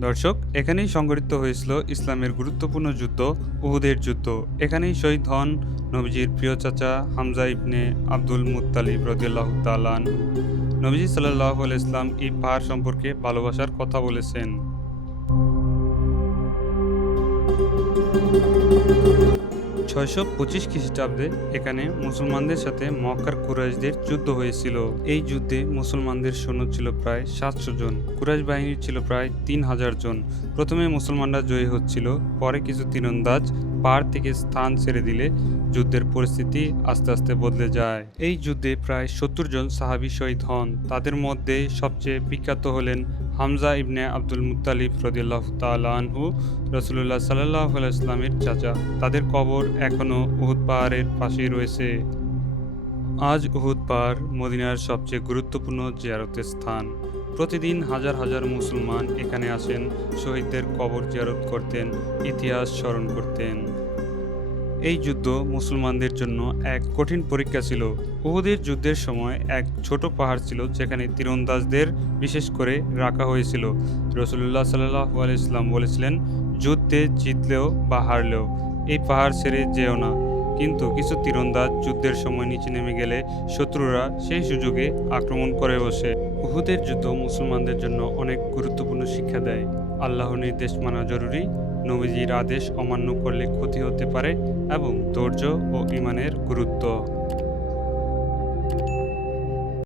দর্শক, এখানেই সংঘটিত হয়েছিল ইসলামের গুরুত্বপূর্ণ যুদ্ধ, উহুদের যুদ্ধ। এখানেই শহীদ হন নবীজির প্রিয় চাচা হামজা ইবনে আব্দুল মুত্তালিব রাদিয়াল্লাহু তাআলা আনহু। নবীজি সাল্লাল্লাহু আলাইহি ইসলাম এই পাহাড় সম্পর্কে ভালোবাসার কথা বলেছেন। 625 খ্রিস্টাব্দে এখানে মুসলমানদের সাথে মক্কার কুরাইশদের যুদ্ধ হয়েছিল। এই যুদ্ধে মুসলমানদের সৈন্য ছিল প্রায় 700 জন, কুরাইশ বাহিনী ছিল প্রায় 3000 জন। প্রথমে মুসলমানরা জয়ী হচ্ছিল, পরে কিছু তীরন্দাজ পাহাড় থেকে স্থান ছেড়ে দিলে যুদ্ধের পরিস্থিতি আস্তে আস্তে বদলে যায়। এই যুদ্ধে প্রায় 70 জন সাহাবী শহীদ হন। তাদের মধ্যে সবচেয়ে বিখ্যাত হলেন হামজা ইবনে আব্দুল মুত্তালিব রাদিয়াল্লাহু তাআলা আনহু, রাসূলুল্লাহ সাল্লাল্লাহু আলাইহি ওয়াসাল্লামের চাচা। তাদের কবর এখনও উহুদ পাহাড়ের পাশেই রয়েছে। আজ উহুদ পাহাড় মদিনার সবচেয়ে গুরুত্বপূর্ণ জিয়ারতের স্থান। প্রতিদিন হাজার হাজার মুসলমান এখানে আসেন, শহীদদের কবর জিয়ারত করতেন, ইতিহাস স্মরণ করতেন। এই যুদ্ধ মুসলমানদের জন্য এক কঠিন পরীক্ষা ছিল। উহুদের যুদ্ধের সময় এক ছোট পাহাড় ছিল যেখানে তীরন্দাজদের বিশেষ করে রাখা হয়েছিল। রাসূলুল্লাহ সাল্লাল্লাহু আলাইহি ওয়াসাল্লাম বলেছিলেন, যুদ্ধে জিতলেও বা হারলেও এই পাহাড় ছেড়ে যেও না। কিন্তু কিছু তীরন্দাজ যুদ্ধের সময় নিচে নেমে গেলে শত্রুরা সেই সুযোগে আক্রমণ করে বসে। উহুদের যুদ্ধ মুসলমানদের জন্য অনেক গুরুত্বপূর্ণ শিক্ষা দেয়। আল্লাহর নির্দেশ মানা জরুরি, নবীজির আদেশ অমান্য করলে ক্ষতি হতে পারে, এবং ধৈর্য ও ঈমানের গুরুত্ব।